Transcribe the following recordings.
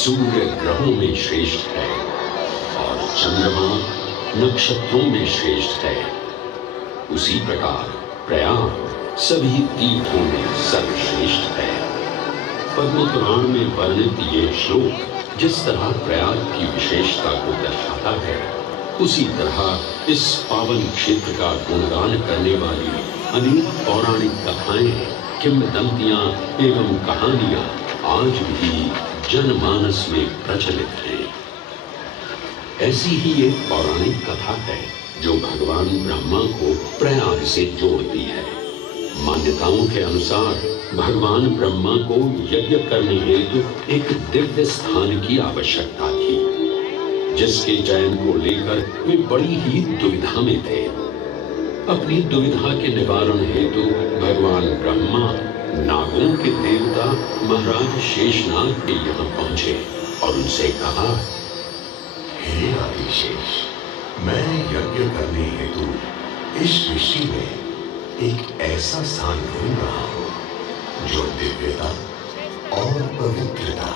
सूर्य ग्रहों में श्रेष्ठ है और चंद्रमा नक्षत्रों में श्रेष्ठ है, उसी प्रकार प्रयाग सभी तीर्थों में सर्वश्रेष्ठ है। पद्म पुराण में वर्णित ये श्लोक जिस तरह प्रयाग की विशेषता को दर्शाता है, उसी तरह इस पावन क्षेत्र का गुणगान करने वाली अनेक पौराणिक कथाएं, किंवदंतियां एवं कहानियां आज भी जनमानस में प्रचलित हैं। ऐसी ही एक पौराणिक कथा है जो भगवान ब्रह्मा को प्रयाग से जोड़ती है। मान्यताओं के अनुसार भगवान ब्रह्मा को यज्ञ करने हेतु एक दिव्य स्थान की आवश्यकता थी, जिसके चयन को लेकर वे बड़ी ही दुविधा में थे। अपनी दुविधा के निवारण हेतु भगवान ब्रह्मा नागों के देवता महाराज शेषनाग के यहाँ पहुंचे और उनसे कहा, हे आदिशेष, मैं यज्ञ करने हेतु इस सृष्टि में एक ऐसा स्थान ढूंढ रहा हूं जो दिव्यता और पवित्रता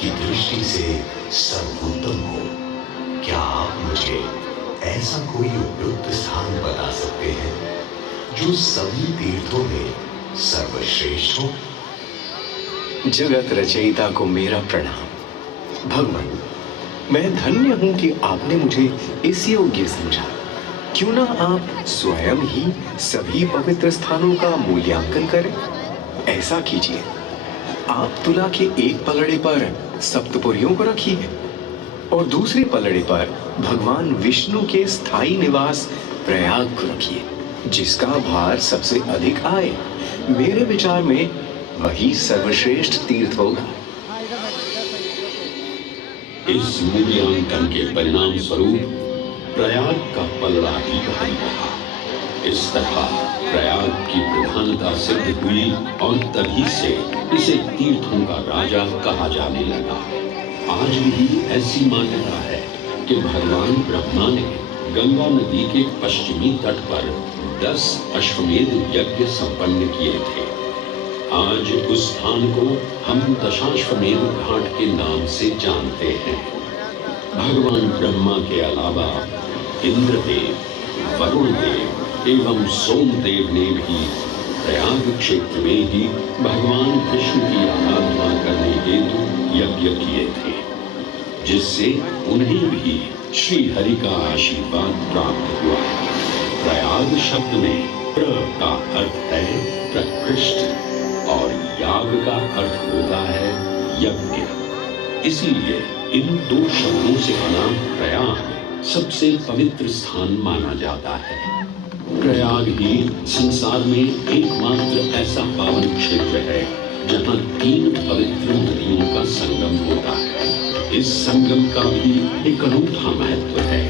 की दृष्टि से सर्वोत्तम हो। क्या आप मुझे ऐसा कोई उपयुक्त स्थान बता सकते हैं जो सभी तीर्थों में सर्वश्रेष्ठ हो? जगत रचयिता को मेरा प्रणाम। भगवान, मैं धन्य हूं कि आपने मुझे इस योग्य समझा। क्यों ना आप स्वयं ही सभी पवित्र स्थानों का मूल्यांकन करें। ऐसा कीजिए, आप तुला के एक पलड़े पर सप्तपुरियों को रखिए और दूसरे पलड़े पर भगवान विष्णु के स्थायी निवास प्रयाग को रखिए, जिसका भार सबसे अधिक आए। मेरे विचार में वही सर्वश्रेष्ठ तीर्थ होगा। इस मूल्यांकन के परिणाम स्वरूप प्रयाग का पलड़ा ही बदल रहा। इस तरह प्रयाग की प्रधानता सिद्ध हुई और तभी से इसे तीर्थों का राजा कहा जाने लगा। आज भी ऐसी मान्यता है कि भगवान ब्रह्मा ने गंगा नदी के पश्चिमी तट पर 10 अश्वमेध यज्ञ संपन्न किए थे। आज उस स्थान को हम दशाश्वमेध घाट के नाम से जानते हैं। भगवान ब्रह्मा के अलावा इंद्रदेव, वरुण देव एवं सोमदेव ने भी प्रयाग क्षेत्र में ही भगवान विष्णु की आराधना करने हेतु यज्ञ किए थे, जिससे उन्हें भी श्री हरि का आशीर्वाद प्राप्त हुआ। प्रयाग शब्द में प्र का अर्थ है प्रकृष्ट और याग का अर्थ होता है यज्ञ। इसीलिए इन दो शब्दों से बना प्रयाग सबसे पवित्र स्थान माना जाता है। प्रयाग ही संसार में एकमात्र ऐसा पावन क्षेत्र है जहाँ 3 पवित्र नदियों का संगम होता है। इस संगम का भी एक अनूठा महत्व है।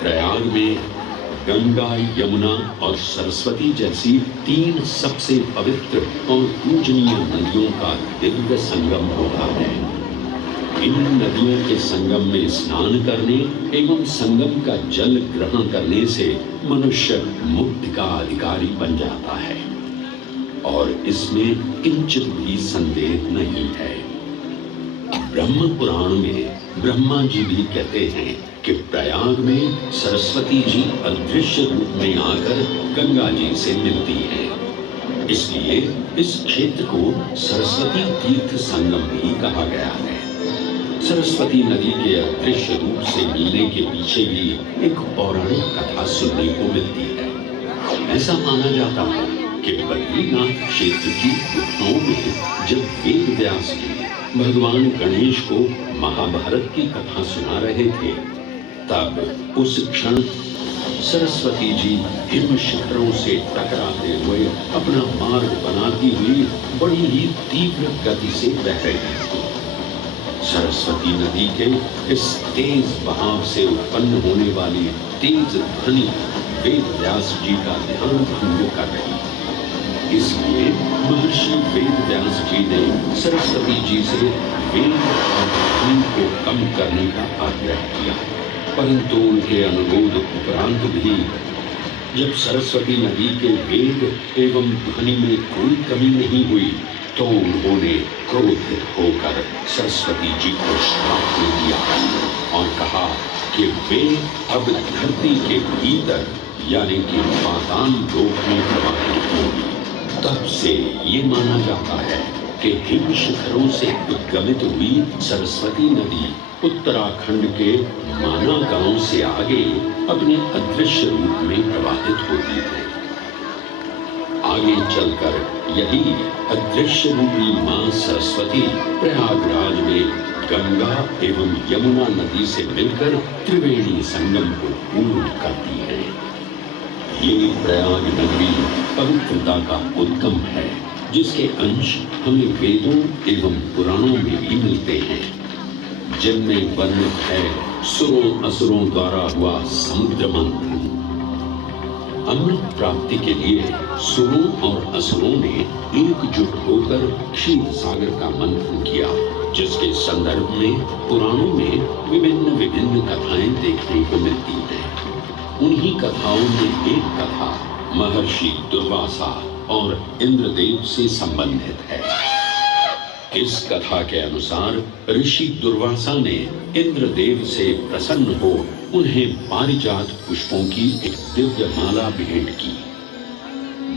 प्रयाग में गंगा, यमुना और सरस्वती जैसी 3 सबसे पवित्र और पूजनीय नदियों का दिव्य संगम होता है। इन नदियों के संगम में स्नान करने एवं संगम का जल ग्रहण करने से मनुष्य मुक्ति का अधिकारी बन जाता है और इसमें किंचित भी संदेह नहीं है। ब्रह्म पुराण में ब्रह्मा जी भी कहते हैं कि प्रयाग में सरस्वती जी अदृश्य रूप में आकर गंगा जी से मिलती हैं। इसलिए इस क्षेत्र को सरस्वती तीर्थ संगम भी कहा गया है। सरस्वती नदी के अदृश्य रूप से मिलने के पीछे भी एक पौराणिक कथा सुनने को मिलती है। ऐसा माना जाता है कि बद्रीनाथ क्षेत्र की गुफाओं में जब वेद व्यास जी भगवान गणेश को महाभारत की कथा सुना रहे थे, तब उस क्षण सरस्वती जी हिम शिखरों से टकराते हुए अपना मार्ग बनाती हुई बड़ी ही तीव्र गति से बह रही थी। सरस्वती नदी के इस तेज बहाव से उत्पन्न होने वाली तेज ध्वनि वेद व्यास जी का ध्यान भंग कर रही थी। इसलिए महर्षि वेद व्यास जी ने सरस्वती जी से वेद और ध्वनि को कम करने का आग्रह किया, परंतु उनके अनुरोध उपरांत भी जब सरस्वती नदी के वेग एवं ध्वनि में कोई कमी नहीं हुई, तो उन्होंने क्रोधित होकर सरस्वती जी को श्राप दे दिया और कहा कि वे अब धरती के भीतर यानी कि पाताल लोक में प्रवाहित होंगी। तब से ये माना जाता है कि हिम शिखरों से उद्गमित हुई सरस्वती नदी उत्तराखंड के माना गांव से आगे अपने अदृश्य रूप में प्रवाहित होती है। आगे चलकर यही अदृश्य रूपी मां सरस्वती प्रयागराज में गंगा एवं यमुना नदी से मिलकर त्रिवेणी संगम को पूर्ण करती है। ये प्रयाग नगरी पवित्रता का उद्गम है, जिसके अंश हमें वेदों एवं पुराणों में भी मिलते हैं, जिनमें वर्णित है सुरों असुरों द्वारा हुआ समुद्र मंथन। अमृत प्राप्ति के लिए सुरों और असुरों ने एकजुट होकर क्षीर सागर का मंथन किया, जिसके संदर्भ में पुराणों में विभिन्न कथाएं देखने को मिलती हैं। उन्हीं कथाओं में एक कथा महर्षि दुर्वासा और इंद्रदेव से संबंधित है। इस कथा के अनुसार ऋषि दुर्वासा ने इंद्रदेव से प्रसन्न हो उन्हें पारिजात पुष्पों की एक दिव्य माला भेंट की,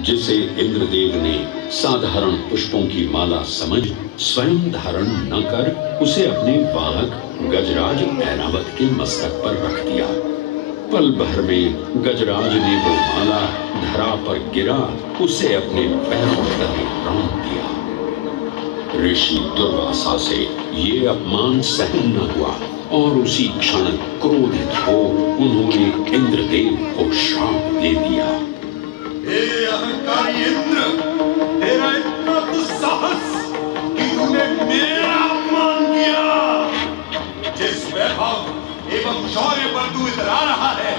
जिसे इंद्रदेव ने साधारण पुष्पों की माला समझ स्वयं धारण न कर उसे अपने वाहक गजराज ऐरावत के मस्तक पर रख दिया। पल भर में गजराज ने वो माला धरा पर गिरा उसे अपने पैरों तले रौंद दिया। ऋषि दुर्वासा से ये अपमान सहन न हुआ और उसी क्षण क्रोधित हो उन्होंने इंद्रदेव को श्राप दे दिया। हे अहंकारी इंद्र, तेरा इतना दुस्साहस कि तूने मेरा अपमान किया। जिस वैभव एवं शौर्य पर तू इतरा रहा है,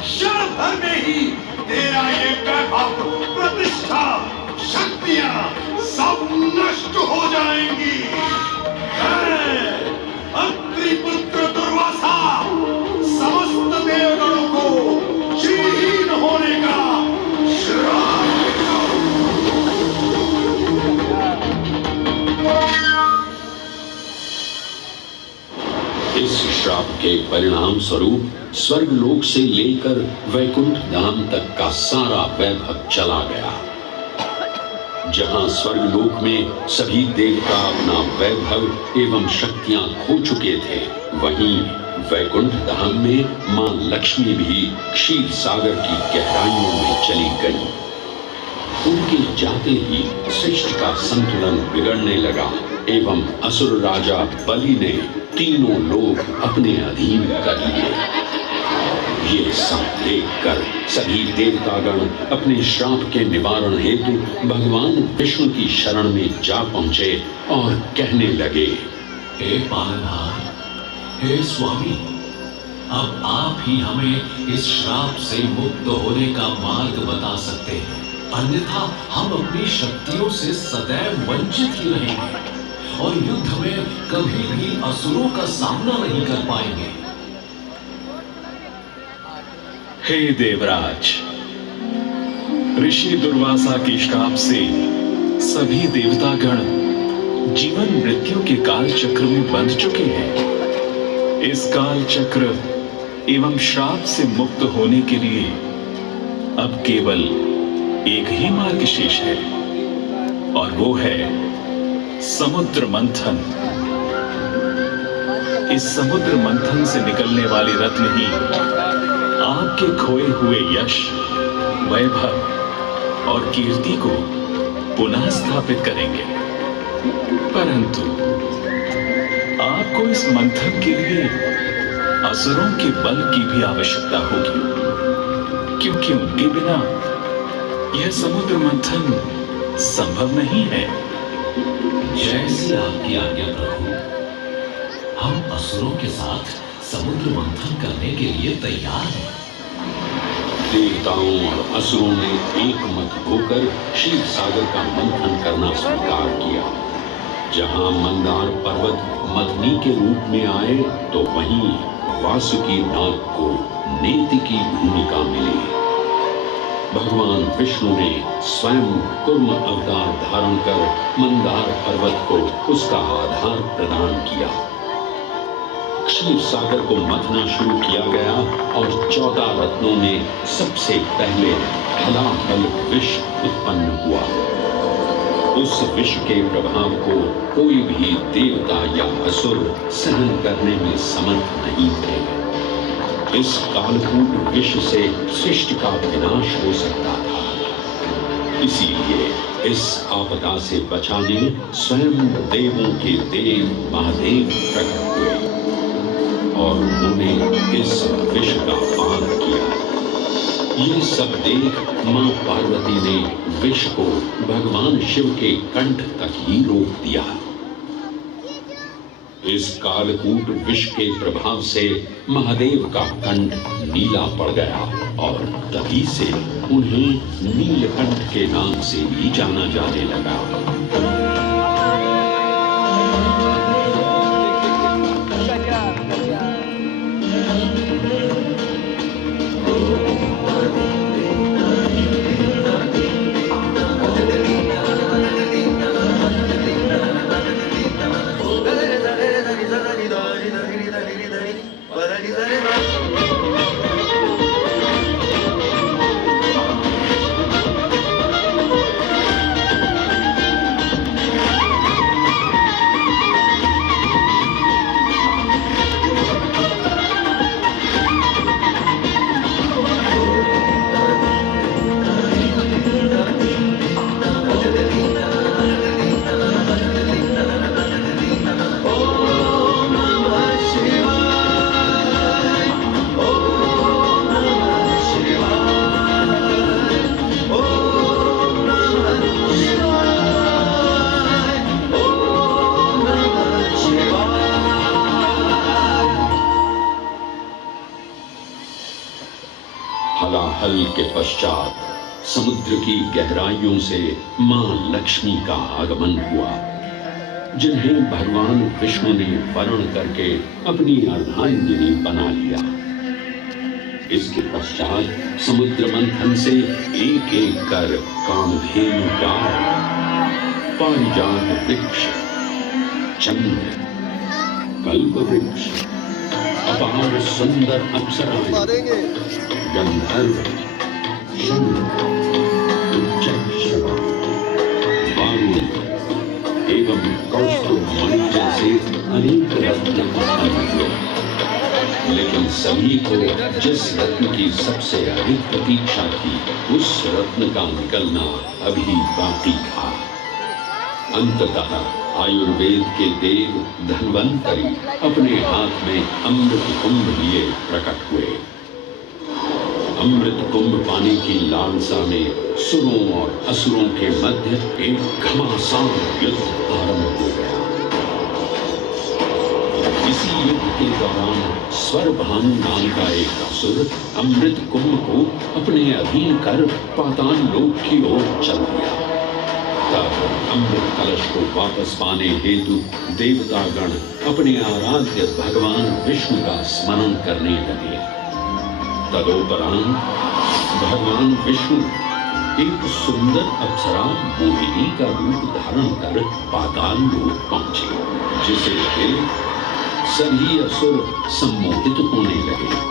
क्षण भर में ही तेरा ये वैभव, प्रतिष्ठा, शक्तियां सब नष्ट हो जाएंगी। अत्रि पुत्र दुर्वासा समस्त देवगणों को श्रीहीन होने का श्राप देता हूं। इस श्राप के परिणाम स्वरूप स्वर्गलोक से लेकर वैकुंठ धाम तक का सारा वैभव चला गया। जहां स्वर्गलोक में सभी देवता अपना वैभव एवं शक्तियां खो चुके थे, वहीं वैकुंठ धाम में मां लक्ष्मी भी क्षीर सागर की गहराइयों में चली गई। उनके जाते ही सृष्टि का संतुलन बिगड़ने लगा एवं असुर राजा बलि ने तीनों लोक अपने अधीन कर लिए। ये सब देखकर सभी देवतागण अपने श्राप के निवारण हेतु भगवान विष्णु की शरण में जा पहुंचे और कहने लगे, हे पालनहार, हे स्वामी, अब आप ही हमें इस श्राप से मुक्त होने का मार्ग बता सकते हैं, अन्यथा हम अपनी शक्तियों से सदैव वंचित ही रहेंगे और युद्ध में कभी भी असुरों का सामना नहीं कर पाएंगे। हे देवराज, ऋषि दुर्वासा के श्राप से सभी देवतागण जीवन मृत्यु के काल चक्र में बंध चुके हैं। इस काल चक्र एवं श्राप से मुक्त होने के लिए अब केवल एक ही मार्ग शेष है और वो है समुद्र मंथन। इस समुद्र मंथन से निकलने वाली रत्न ही आपके खोए हुए यश, वैभव और कीर्ति को पुनः स्थापित करेंगे। परंतु आपको इस मंथन के लिए असुरों के बल की भी आवश्यकता होगी, क्योंकि उनके बिना यह समुद्र मंथन संभव नहीं है। जैसी आपकी आज्ञा प्रभु, हम असुरों के साथ समुद्र मंथन करने के लिए तैयार हैं। देवताओं और असुरों ने एक मत होकर क्षीर सागर का मंथन करना स्वीकार किया। जहां मंदार पर्वत मथनी के रूप में आए तो वहीं वासुकी नाग को नेति की भूमिका मिली। भगवान विष्णु ने स्वयं कूर्म अवतार धारण कर मंदार पर्वत को उसका आधार प्रदान किया। क्षीर सागर को मथना शुरू किया गया और 14 रत्नों में सबसे पहले हलाहल विष उत्पन्न हुआ। उस विष के प्रभाव को कोई भी देवता या असुर सहन करने में समर्थ नहीं थे। इस कालकूट विष से सृष्टि का विनाश हो सकता था। इसीलिए इस आपदा से बचाने स्वयं देवों के देव महादेव प्रकट हुए और उन्होंने इस विष का पान किया। ये सब देख मां पार्वती ने विष को भगवान शिव के कंठ तक ही रोक दिया। इस कालकूट विष के प्रभाव से महादेव का कंठ नीला पड़ गया और तभी से उन्हें नीलकंठ के नाम से भी जाना जाने लगा। हलाहल के पश्चात समुद्र की गहराइयों से मां लक्ष्मी का आगमन हुआ, जिन्हें भगवान विष्णु ने वर्ण करके अपनी अर्धांगिनी बना लिया। इसके पश्चात समुद्र मंथन से एक एक कर कामधेनु गाय, पारिजात वृक्ष, चंद्र, कल्प वृक्ष, अपार सुंदर अप्सराएं, गंधर्व, शंख, उच्चैश्रवा, वारुण एवं कौस्तुभ मणि जैसे अनेक रत्न उत्पन्न हुए। लेकिन सभी को जिस रत्न की सबसे अधिक प्रतीक्षा थी, उस रत्न का निकलना अभी बाकी था। अंततः आयुर्वेद के देव धन्वंतरी अपने हाथ में अमृत कुंभ लिए प्रकट हुए। अमृत कुंभ पाने की लालसा में सुरों और असुरों के मध्य एक घमासान युद्ध आरंभ हो गया। इसी युद्ध के दौरान स्वरभानु नाम का एक असुर अमृत कुंभ को अपने अधीन कर पाताल लोक की ओर चल दिया। तब अमृत कलश को वापस पाने हेतु देवतागण अपने आराध्य भगवान विष्णु का स्मरण करने लगे। तदोपरांत भगवान विष्णु एक सुंदर अप्सरा मोहिनी का रूप धारण कर पाताल लोक पहुंचे, जिसे देख सभी असुर सम्मोहित होने लगे।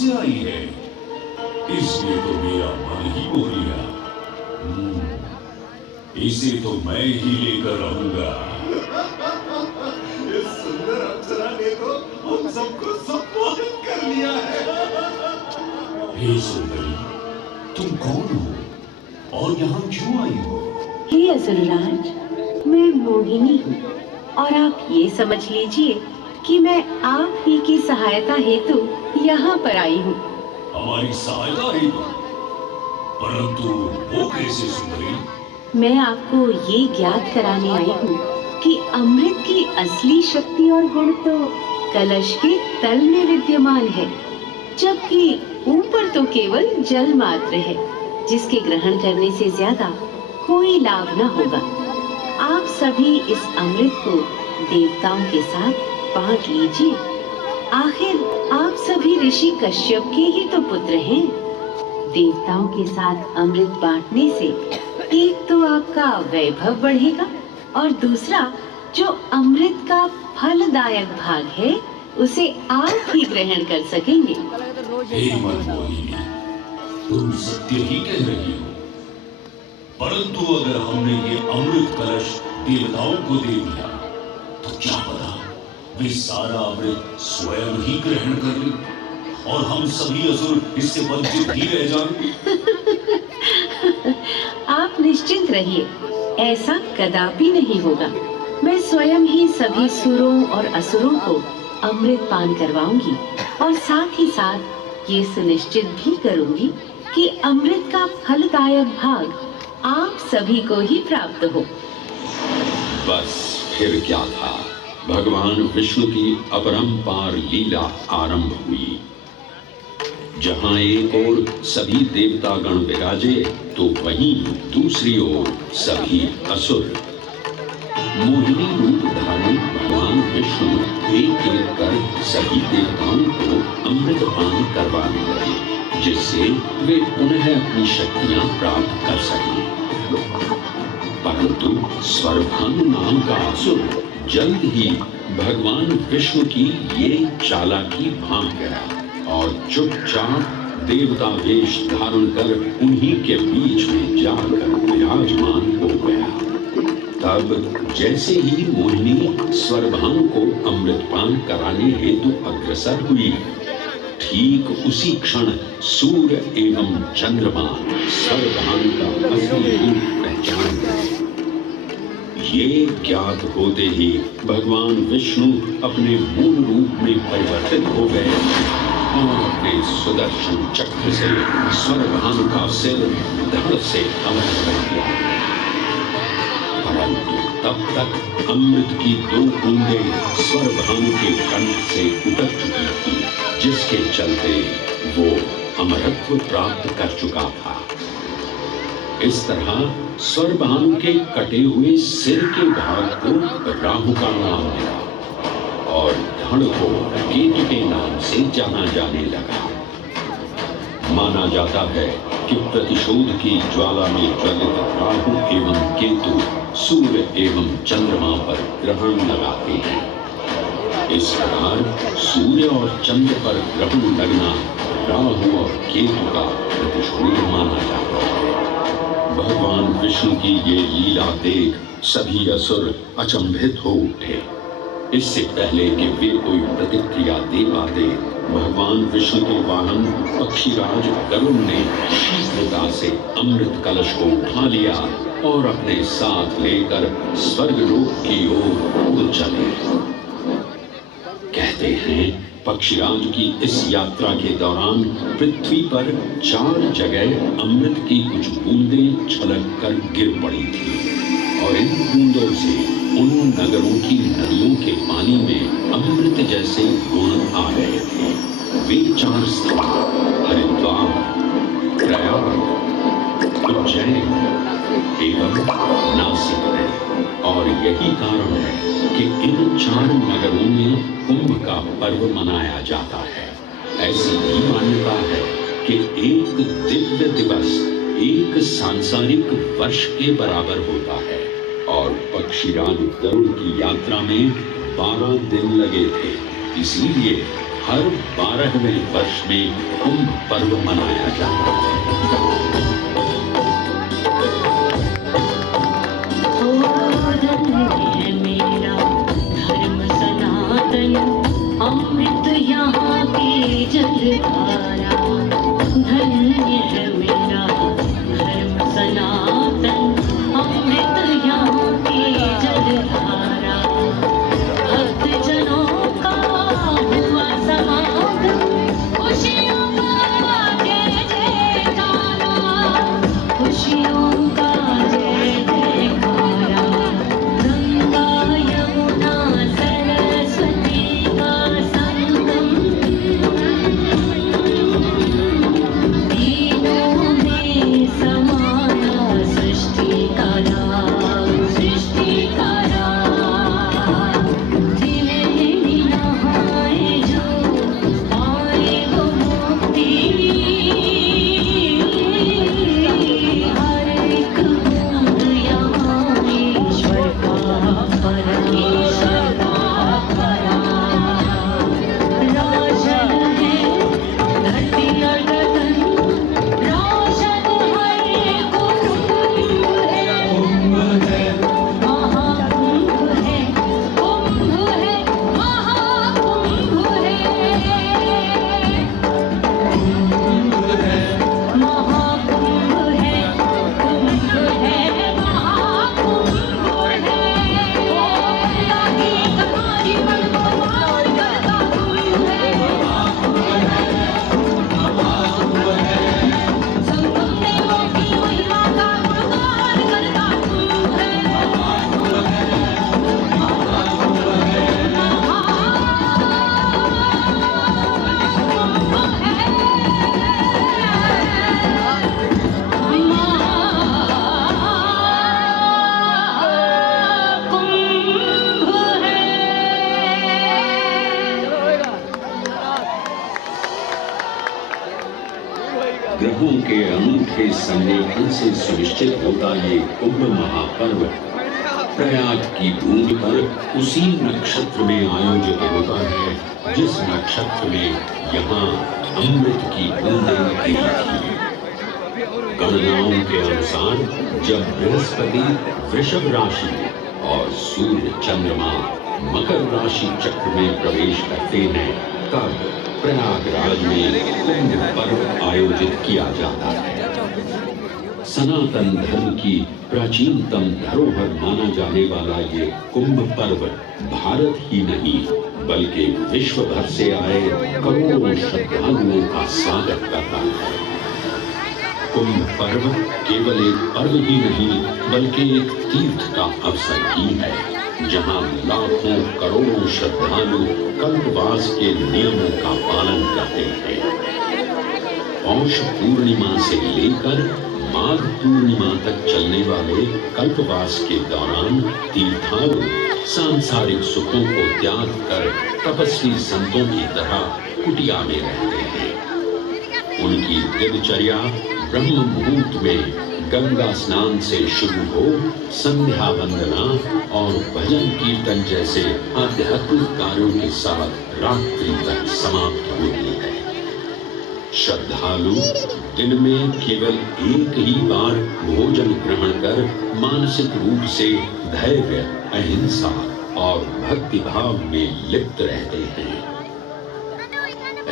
से आई है, इसलिए तो मेरा मन ही मोह लिया। इसे तो मैं ही लेकर रहूंगा। इस सुंदर अप्सरा ने तो हम सबको सम्मोहित कर लिया है। हे सुंदरी, तुम कौन हो और यहाँ क्यों आई हो? हे असुरराज, मैं मोहिनी हूँ और आप ये समझ लीजिए कि मैं आप ही की सहायता हेतु यहाँ पर आई हूँ। हमारी सहायता हेतु? परंतु वो कैसे सुंदरी? मैं आपको ये ज्ञात कराने आई हूँ कि अमृत की असली शक्ति और गुण तो कलश के तल में विद्यमान है, जबकि ऊपर तो केवल जल मात्र है, जिसके ग्रहण करने से ज्यादा कोई लाभ न होगा। आप सभी इस अमृत को देवताओं के साथ बांट लीजिए। आखिर आप सभी ऋषि कश्यप के ही तो पुत्र हैं। देवताओं के साथ अमृत बांटने से एक तो आपका वैभव बढ़ेगा और दूसरा जो अमृत का फलदायक भाग है उसे आप ही ग्रहण कर सकेंगे। हे मनमोहिनी, तुम सत्य ही कह रही हो, परंतु अगर हमने ये अमृत कलश देवताओं को दे दिया तो क्या पता वे सारा अमृत स्वयं ही ग्रहण कर लें और हम सभी असुर इससे वंचित ही रह जाएं। आप निश्चिंत रहिए, ऐसा कदापि नहीं होगा। मैं स्वयं ही सभी सुरों और असुरों को अमृत पान करवाऊंगी और साथ ही साथ ये सुनिश्चित भी करूंगी कि अमृत का फलदायक भाग आप सभी को ही प्राप्त हो। बस फिर क्या था, भगवान विष्णु की अपरंपार लीला आरंभ हुई। जहां एक ओर सभी देवतागण विराजे तो वहीं दूसरी ओर सभी असुर। मोहिनी रूप धारण भगवान विष्णु एक एक कर सभी देवताओं को अमृत पान करवाने लगे, जिससे वे पुनः अपनी शक्तियां प्राप्त कर सकें। परंतु स्वरभानु नाम का असुर जल्द ही भगवान विष्णु की ये चालाकी भांप गया और चुपचाप देवता वेश धारण कर उन्हीं के बीच में जाकर विराजमान हो गया। तब जैसे ही मोहिनी स्वरभानु को अमृतपान कराने हेतु अग्रसर हुई, ठीक उसी क्षण सूर्य एवं चंद्रमा स्वरभानु का असली रूप पहचान गए। ये ज्ञात होते ही भगवान विष्णु अपने मूल रूप में परिवर्तित हो गए और अपने सुदर्शन चक्र से स्वरभानु का सिर धड़ से अलग कर दिया। परंतु तब तक अमृत की 2 बूंदें स्वरभानु के कंठ से उतर चुकी थी, जिसके चलते वो अमरत्व प्राप्त कर चुका था। इस तरह स्वरभानु के कटे हुए सिर के भाग को राहु का नाम मिला और धड़ को केतु के नाम से जाना जाने लगा। माना जाता है कि प्रतिशोध की ज्वाला में ज्वलित राहु एवं केतु सूर्य एवं चंद्रमा पर ग्रहण लगाते हैं। इस प्रकार सूर्य और चंद्र पर ग्रहण लगना राहु और केतु का प्रतिशोध माना जाता है। भगवान विष्णु की ये लीला देख सभी असुर अचंभित हो उठे। इससे पहले कि वे कोई प्रतिक्रिया दे पाते, भगवान विष्णु के वाहन पक्षीराज गरुड़ ने शीघ्रता से अमृत कलश को उठा लिया और अपने साथ लेकर स्वर्गलोक की ओर उड़ चले। कहते हैं पक्षीराज की इस यात्रा के दौरान पृथ्वी पर 4 जगह अमृत की कुछ बूंदें छलक कर गिर पड़ी थी और इन बूंदों से उन नगरों की नदियों के पानी में अमृत जैसे गुण आ गए थे। वे 4 स्थान हरिद्वार, प्रयाग, उज्जैन एवं नासिक है और यही कारण है कि इन 4 नगरों में कुंभ का पर्व मनाया जाता है। ऐसी भी मान्यता है कि एक दिव्य दिवस एक सांसारिक वर्ष के बराबर होता है और पक्षीराज गरुड़ की यात्रा में 12 दिन लगे थे। इसीलिए हर 12वें वर्ष में कुंभ पर्व मनाया जाता है। मेरा धर्म सनातन, अमृत यहाँ की जलधारा। धन्य है मेरा धर्म सनातन, अमृत यहाँ की जलधारा। भक्त जनों का हुआ समागम, खुशियों का जय जयकारा, खुशियों का जय जयकारा। गंगा यमुना सरस्वती का संगम, तीनों में समाया सृष्टि का राम, सृष्टि का राम। जिन्हें नहाए जो पाए वो मुक्ति, हर एक बूंद यहाँ ईश्वर का परमेश्वर का पराग। रोशन है धरती और गगन, रोशन हर कुंभ है, महाकुंभ है, कुंभ है, महाकुंभ है, महाकुंभ है, कुंभ है, महाकुंभ है। ओ लागी कमारी मन भगवान करता कुंभ है, संगम देवों की महिमा का गुणगान करता कुंभ है। ग्रहों के अनूठे संलेखन से सुनिश्चित होता ये कुंभ महापर्व प्रयाग की भूमि पर उसी नक्षत्र में आयोजित होता है जिस नक्षत्र में यहाँ अमृत की बूंदें गिरी थी। गणनाओं के अनुसार जब बृहस्पति वृषभ राशि और सूर्य चंद्रमा मकर राशि चक्र में प्रवेश करते हैं तब प्रयागराज में कुंभ पर्व आयोजित किया जाता है। सनातन धर्म की प्राचीनतम धरोहर माना जाने वाला ये कुंभ पर्व भारत ही नहीं बल्कि विश्व भर से आए करोड़ों श्रद्धालुओं का स्वागत करता है। कुंभ पर्व केवल एक पर्व ही नहीं बल्कि एक तीर्थ का अवसर भी है जहां लाखों करोड़ों श्रद्धालु कल्पवास के नियमों का पालन करते हैं। पौष पूर्णिमा से लेकर माघ पूर्णिमा तक चलने वाले कल्पवास के दौरान तीर्थालु सांसारिक सुखों को त्याग कर तपस्वी संतों की तरह कुटिया में रहते हैं। उनकी दिनचर्या ब्रह्म मुहूर्त में गंगा स्नान से शुरू हो संध्या वंदना और भजन कीर्तन जैसे आध्यात्मिक कार्यों के साथ रात्रि तक समाप्त होती है। श्रद्धालु दिन में केवल एक ही बार भोजन ग्रहण कर मानसिक रूप से धैर्य, अहिंसा और भक्ति भाव में लिप्त रहते हैं।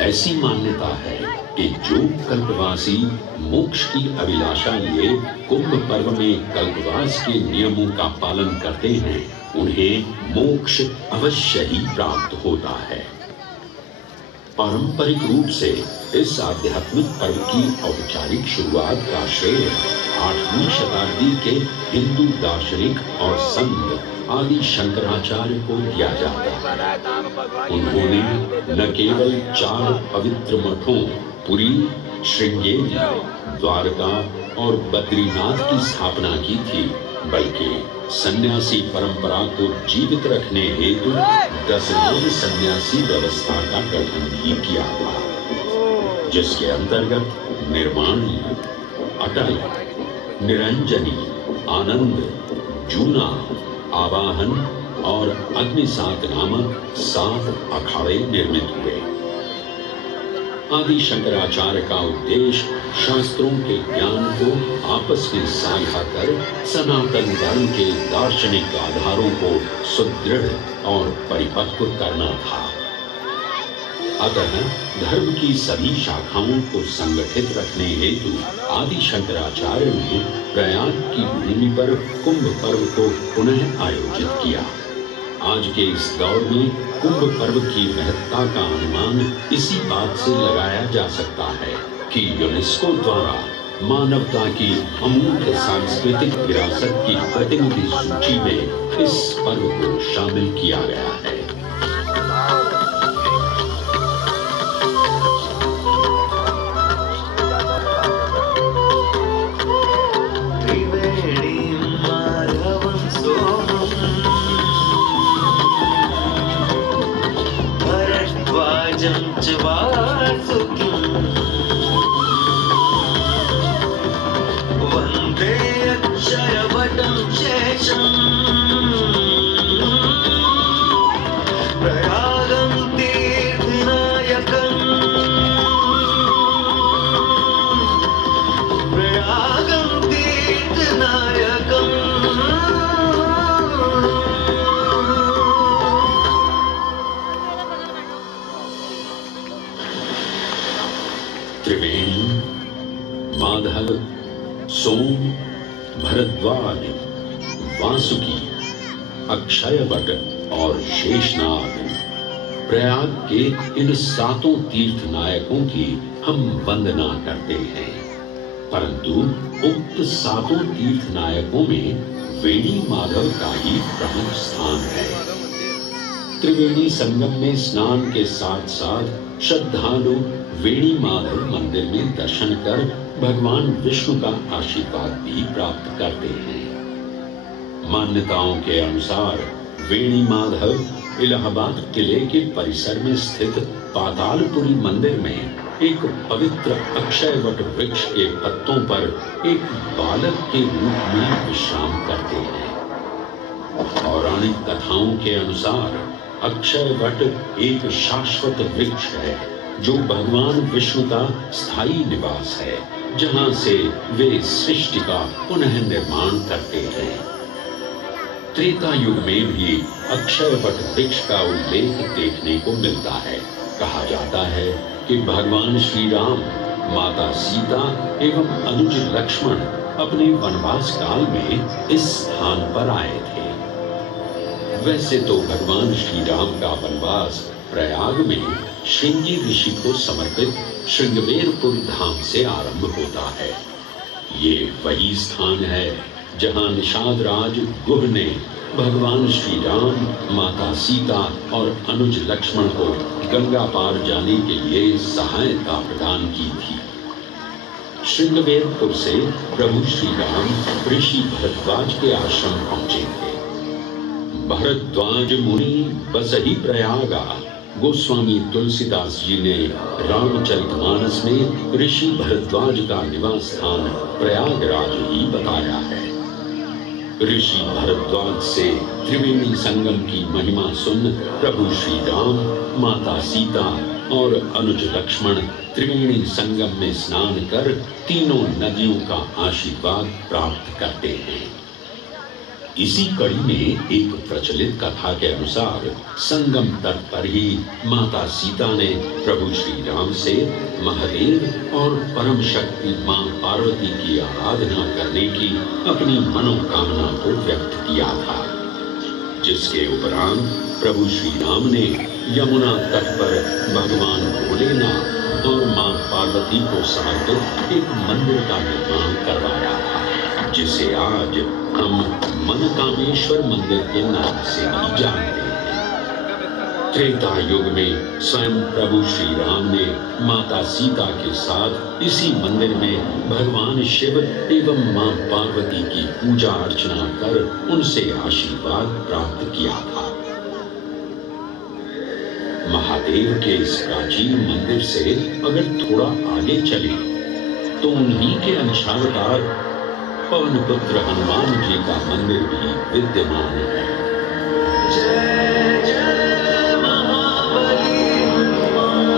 ऐसी मान्यता है कि जो कल्पवासी मोक्ष की अभिलाषा लिए कुंभ पर्व में कल्पवास के नियमों का पालन करते हैं उन्हें मोक्ष अवश्य ही प्राप्त होता है। पारंपरिक रूप से इस आध्यात्मिक पर्व की औपचारिक शुरुआत का श्रेय 8वीं शताब्दी के हिंदू दार्शनिक और संत आदि शंकराचार्य को दिया जाता है। उन्होंने न केवल 4 पवित्र मठों पुरी, श्रृंगेरी, द्वारका और बद्रीनाथ की स्थापना की थी बल्कि सन्यासी परंपरा को जीवित रखने हेतु 10 सन्यासी व्यवस्था का गठन भी किया था जिसके अंतर्गत निर्वाणी, अटल, निरंजनी, आनंद, जूना, आवाहन और अग्निसात नामक 7 अखाड़े निर्मित हुए। आदि शंकराचार्य का उद्देश्य शास्त्रों के ज्ञान को आपस में साझा कर सनातन धर्म के दार्शनिक आधारों को सुदृढ़ और परिपक्व करना था। अतः धर्म की सभी शाखाओं को संगठित रखने हेतु आदि शंकराचार्य ने प्रयाग की भूमि पर कुंभ पर्व को पुनः आयोजित किया। आज के इस दौर में कुंभ पर्व की महत्ता का अनुमान इसी बात से लगाया जा सकता है कि यूनेस्को द्वारा मानवता की अमूल्य सांस्कृतिक विरासत की प्रतिनिधि सूची में इस पर्व को शामिल किया गया है। वन्दे अक्षयवटं शेषम् प्रयागं तीर्थनायकम् त्रिवेणी, माधव, सोम, भरद्वाज, वासुकी, अक्षयवट और शेषनाग, प्रयाग के इन सातों तीर्थ नायकों की हम वंदना करते हैं। परंतु उक्त सातों तीर्थ नायकों में वेणी माधव का ही प्रमुख स्थान है। त्रिवेणी संगम में स्नान के साथ साथ श्रद्धालु वेणी माधव मंदिर में दर्शन कर भगवान विष्णु का आशीर्वाद भी प्राप्त करते हैं। मान्यताओं के अनुसार वेणी माधव इलाहाबाद किले के परिसर में स्थित पातालपुरी मंदिर में एक पवित्र अक्षयवट वृक्ष के पत्तों पर एक बालक के रूप में विश्राम करते हैं। पौराणिक कथाओं के अनुसार अक्षयवट एक शाश्वत वृक्ष है जो भगवान विष्णु का स्थायी निवास है, जहां से वे सृष्टि का पुनः निर्माण करते हैं। त्रेता युग में भी अक्षयवट वृक्ष का उल्लेख देखने को मिलता है। कहा जाता है कि भगवान श्री राम, माता सीता एवं अनुज लक्ष्मण अपने वनवास काल में इस स्थान पर आए थे। वैसे तो भगवान श्री राम का वनवास प्रयाग में श्रृंगी ऋषि को समर्पित श्रृंगवेरपुर धाम से आरंभ होता है। ये वही स्थान है जहां निषाद राज गुह ने भगवान श्री राम, माता सीता और अनुज लक्ष्मण को गंगा पार जाने के लिए सहायता प्रदान की थी। श्रृंगवेरपुर से प्रभु श्री राम ऋषि भरद्वाज के आश्रम पहुंचे थे। भरद्वाज मुनि बसहि प्रयागा, गोस्वामी तुलसीदास जी ने रामचरितमानस में ऋषि भरद्वाज का निवास स्थान प्रयागराज ही बताया है। ऋषि भरद्वाज से त्रिवेणी संगम की महिमा सुन प्रभु श्री राम, माता सीता और अनुज लक्ष्मण त्रिवेणी संगम में स्नान कर तीनों नदियों का आशीर्वाद प्राप्त करते हैं। इसी कड़ी में एक प्रचलित कथा के अनुसार संगम तट पर ही माता सीता ने प्रभु श्री राम से महादेव और परम शक्ति मां पार्वती की आराधना करने की अपनी मनोकामना को व्यक्त किया था, जिसके उपरांत प्रभु श्री राम ने यमुना तट पर भगवान भोलेनाथ और मां पार्वती को समर्पित एक मंदिर का निर्माण करवाया था, जिसे आज हम मनकामेश्वर मंदिर के नाम से भी जानते हैं। त्रेता युग में स्वयं प्रभु श्री राम ने माता सीता के साथ इसी मंदिर में भगवान शिव एवं मां पार्वती की पूजा अर्चना कर उनसे आशीर्वाद प्राप्त किया था। महादेव के इस प्राचीन मंदिर से अगर थोड़ा आगे चले तो उन्हीं के अंशावतार पवन पुत्र हनुमान जी का मंदिर भी विद्यमान है। जय जय महाबली हनुमान,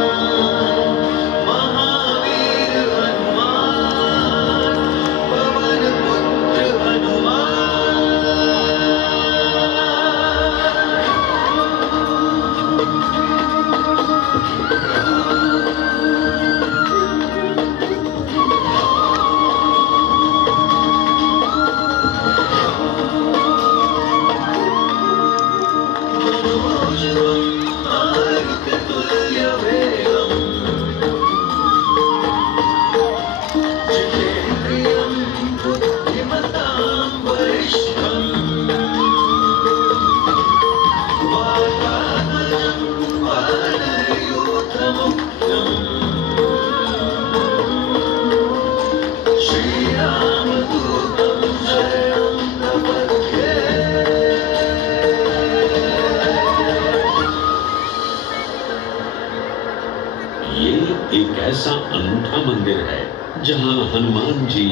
अनोखा मंदिर है जहां हनुमान जी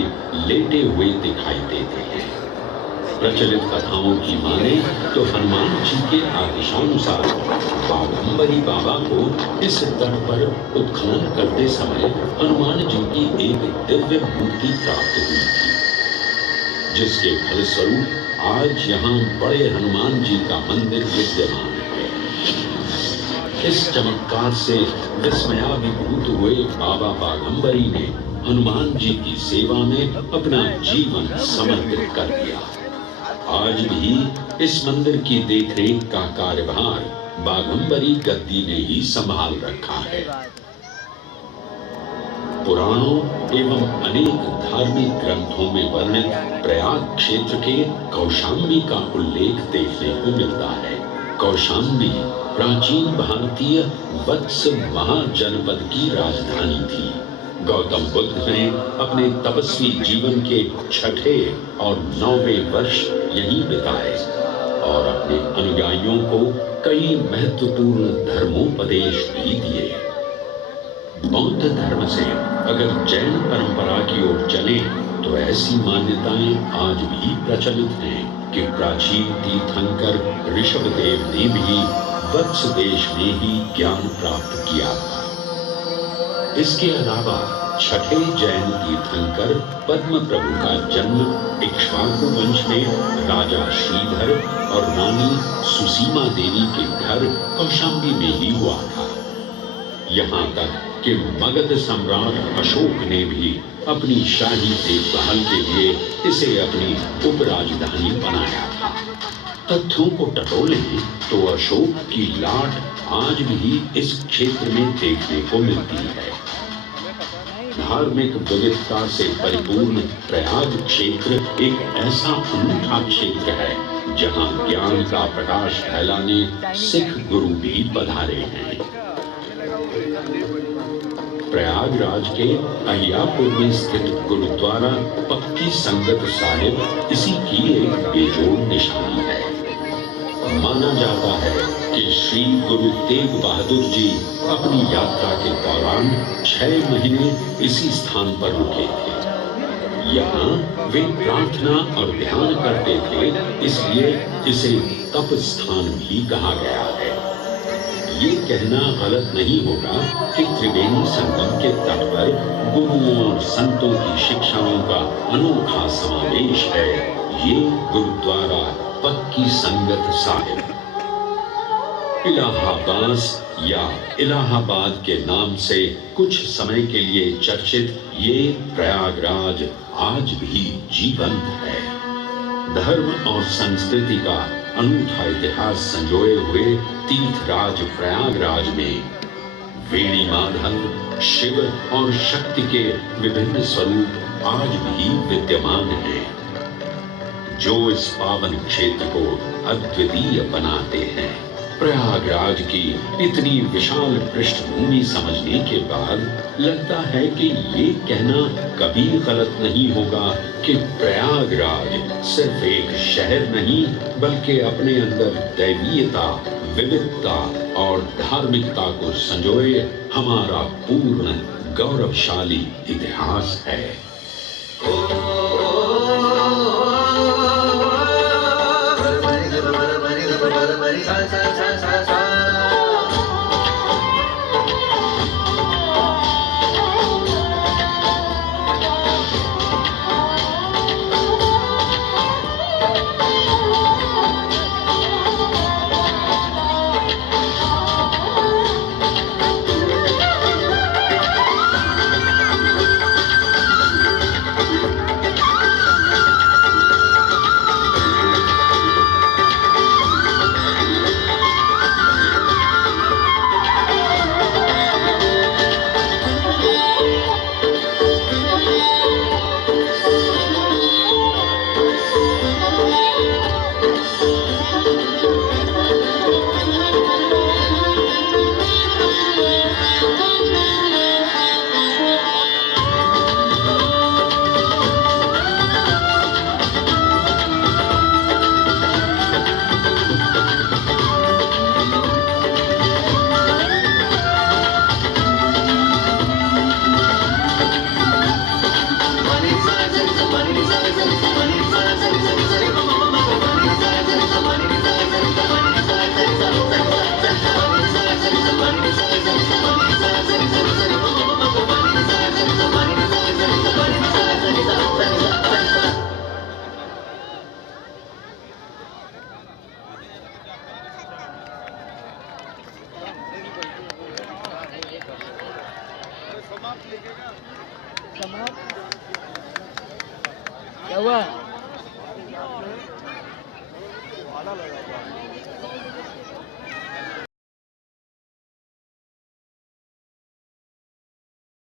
लेटे हुए दिखाई देते हैं। प्रचलित कथाओं की माने तो हनुमान जी के आदेशानुसार बाघंबरी बाबा को इस तट पर उत्खनन करते समय हनुमान जी की एक दिव्य मूर्ति प्राप्त हुई थी, जिसके फलस्वरूप आज यहाँ बड़े हनुमान जी का मंदिर विद्यमान है। इस चमत्कार से विस्मयाभिभूत हुए बाबा बाघंबरी ने हनुमान जी की सेवा में अपना जीवन समर्पित कर दिया। आज भी इस मंदिर की देखरेख का कार्यभार बाघंबरी गद्दी ने ही संभाल रखा है। पुराणों एवं अनेक धार्मिक ग्रंथों में वर्णित प्रयाग क्षेत्र के कौशाम्बी का उल्लेख देखने को मिलता है। कौशाम्बी प्राचीन भारतीय वत्स महाजनपद की राजधानी थी। गौतम बुद्ध ने अपने तपस्वी जीवन के 6ठे और 9वें वर्ष यहीं बिताए और अपने अनुयायियों को कई महत्वपूर्ण धर्मोपदेश भी दिए। बौद्ध धर्म से अगर जैन परंपरा की ओर चले तो ऐसी मान्यताएं आज भी प्रचलित हैं कि प्राचीन तीर्थंकर ऋषभदेव ने भी वत्स देश में ही ज्ञान प्राप्त किया था। इसके अलावा 6ठे जैन तीर्थंकर पद्म प्रभु का जन्म इक्ष्वाकु वंश में राजा श्रीधर और रानी सुसीमा देवी के घर कौशाम्बी में ही हुआ था। यहाँ तक कि मगध सम्राट अशोक ने भी अपनी शाही देखभाल के लिए इसे अपनी उपराजधानी बनाया था। तथ्यों को टटोलें तो अशोक की लाट आज भी इस क्षेत्र में देखने को मिलती है। धार्मिक विविधता से परिपूर्ण प्रयाग क्षेत्र एक ऐसा अनूठा क्षेत्र है जहां ज्ञान का प्रकाश फैलाने सिख गुरु भी पधारे हैं। प्रयागराज के अहियापुर में स्थित गुरुद्वारा पक्की संगत साहिब इसी की एक बेजोड़ निशानी है। माना जाता है कि श्री गुरु तेग बहादुर जी अपनी यात्रा के दौरान 6 महीने इसी स्थान पर रुके थे। यहाँ वे प्रार्थना और ध्यान करते थे, इसलिए इसे तप स्थान भी कहा गया है। ये कहना गलत नहीं होगा कि त्रिवेणी संगम के तट पर गुरुओं और संतों की शिक्षाओं का अनोखा समावेश है। ये गुरुद्वारा पक्की संगत साहिब इलाहाबाद या इलाहाबाद के नाम से कुछ समय के लिए चर्चित ये प्रयागराज आज भी जीवंत है। धर्म और संस्कृति का अनूठा इतिहास संजोए हुए तीर्थराज प्रयागराज में वेणी माधव, शिव और शक्ति के विभिन्न स्वरूप आज भी विद्यमान हैं, जो इस पावन क्षेत्र को अद्वितीय बनाते हैं। प्रयागराज की इतनी विशाल पृष्ठभूमि समझने के बाद लगता है कि ये कहना कभी गलत नहीं होगा कि प्रयागराज सिर्फ एक शहर नहीं बल्कि अपने अंदर दैवीयता, विविधता और धार्मिकता को संजोए हमारा पूर्ण गौरवशाली इतिहास है। क्या हुआ?